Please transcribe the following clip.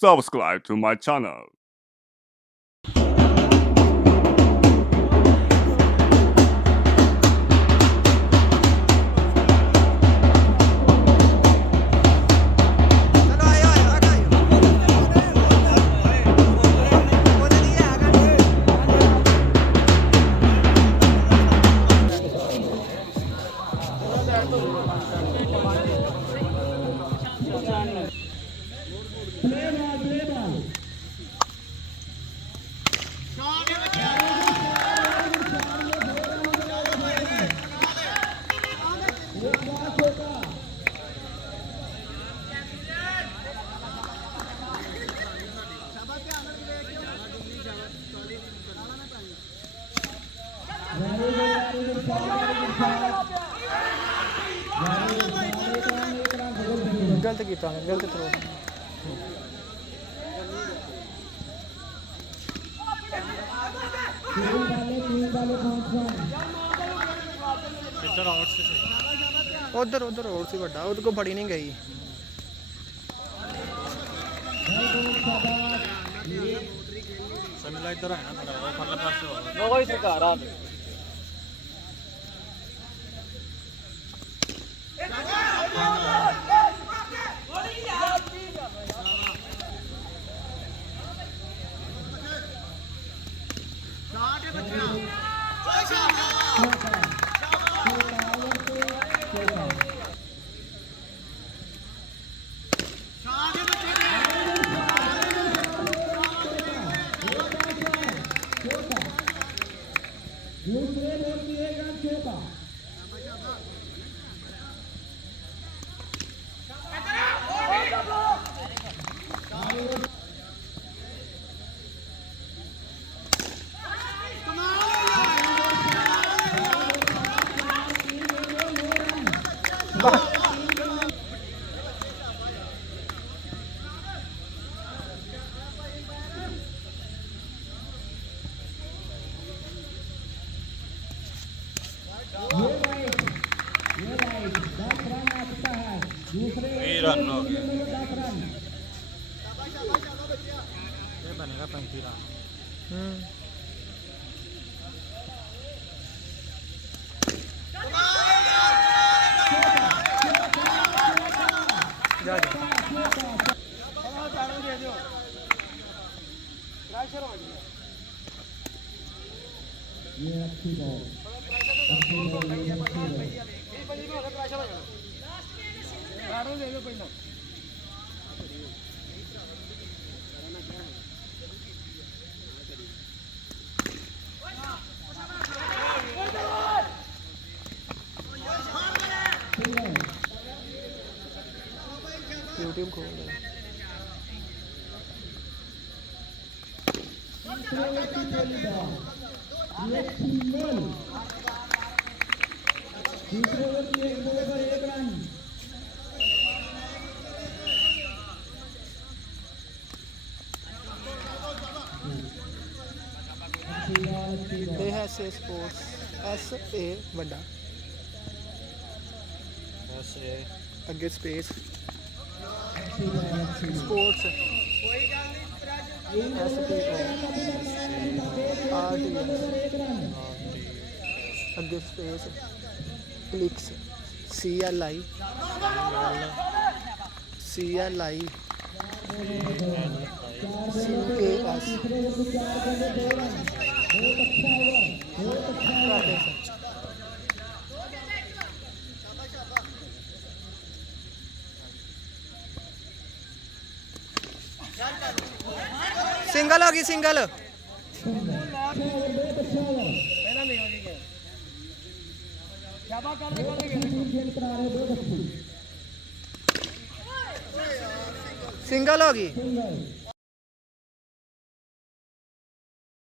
subscribe to my channel. गलत किया गलत थ्रो उधर उधर और सी बड़ा उधर को बड़ी नहीं गई इधर है ना कोई सरकार आ रन हो गया ये बनेगा 35 रन जा ये अच्छी बॉल यूट्यूब खोल दे they have say sports SA ਵੱਡਾ SA ਅੱਗੇ ਸਪੇਸ स्पोर्ट्स अगे स्पेस क्लिक्स CLI सिंगल होगी सिंगल सिंगल होगी